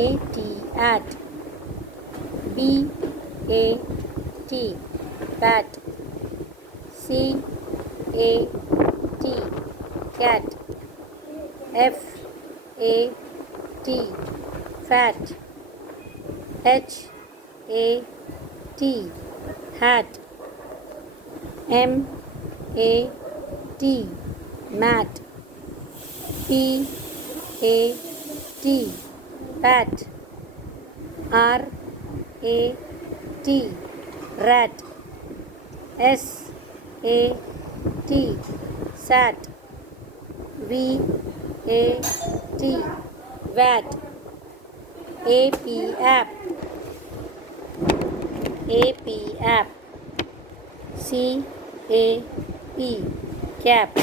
A-T, at. B-A-T, bat. C-A-T, cat. F-A-T, fat. H-A-T, hat. M-A-T, mat. P-A-T, pat. R-A-T, rat. S-A-T, sat. V-A-T, vat. A-P, app. A-P, app. C-A-P, cap.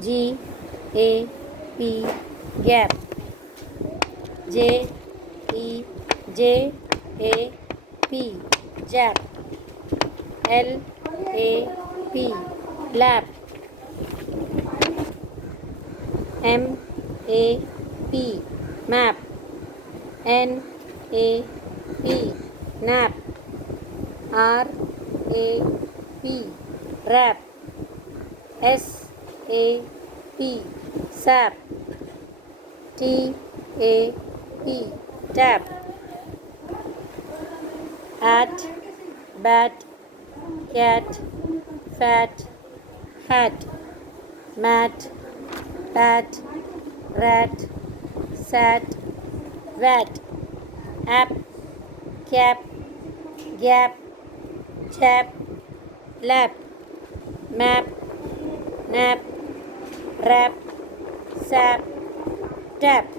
G-A-P, gap. J-A-P, jap. L-A-P, lap. M-A-P, map. N-A-P, nap. R-A-P, rap. S-A-P, sap. T-A-P, tap. At, bat, cat, fat, hat. Mat, pat, rat, sat, vat. App, cap, gap, chap, lap. Map, nap, rap, sap, tap.